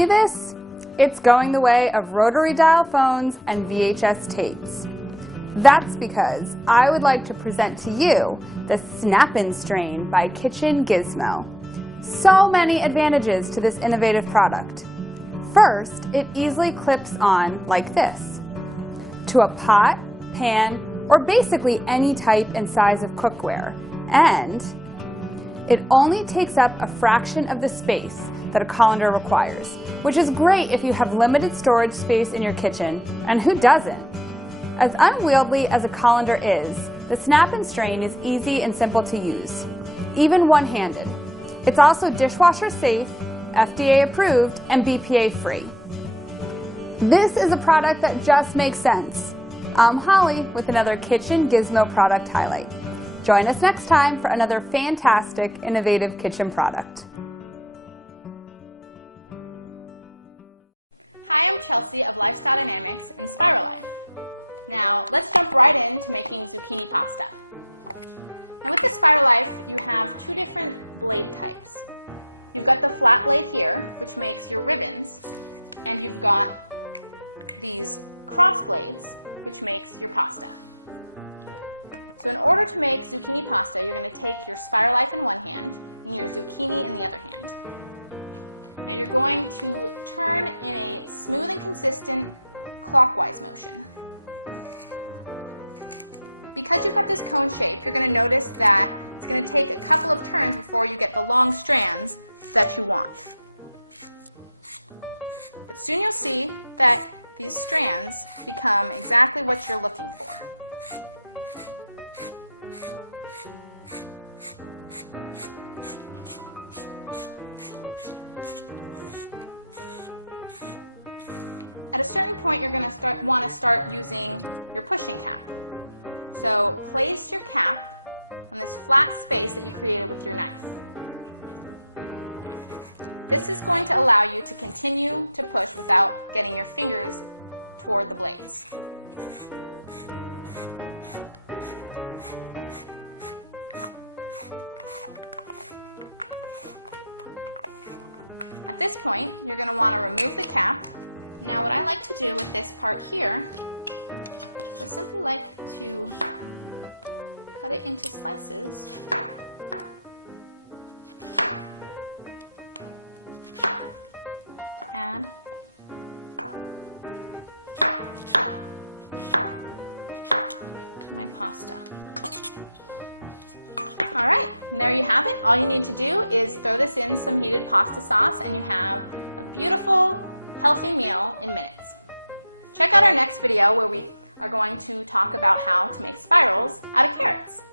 See this? It's going the way of rotary dial phones and VHS tapes. That's because I would like to present to you the Snap-in Strain by Kitchen Gizmo. So many advantages to this innovative product. First, it easily clips on like this to a pot, pan, or basically any type and size of cookware. And it only takes up a fraction of the space that a colander requires, which is great if you have limited storage space in your kitchen, and who doesn't? As unwieldy as a colander is, the Snap-in Strain is easy and simple to use, even one-handed. It's also dishwasher safe, FDA approved, and BPA free. This is a product that just makes sense. I'm Holly with another Kitchen Gizmo product highlight. Join us next time for another fantastic, innovative kitchen product. Hi, I'm Chelsea of Lifestyle Dynamics and Spiralife. Now, let's jump right into making zucchini pasta. Now with the Spiralife, you have two different blade types. You've got the flat blade here, which makes your ribbons, and you've got these cross blades, which makes your pasta. So in order to make zucchini pasta, you're going to take your Spiralife in one hand and your zucchini in the other hand. Now you're going to turn in a smooth and consistent clockwise motion. Because you've got this cone shape, you're going to notice that it's going to take a couple of turns before you get the long strands that you want. But soon you'll see that these strands become exactly what you're looking for. At a certain point, you're going to want to start using your pushing cap. So place your cap on this flat space that you created with your knife. This is going to allow you to continue to push without getting your fingers toward the blades. At this point, you're going to want to remove the cap. Now what I like to do with this part here is I simply like to cut it into slices add to my pasta. Alright, and there you have it. All you need to do is throw this in some heated pasta sauce and you have a beautiful, healthy meal in minutes. Check out our next video where we are going to talk about how to make spirals out of carrots.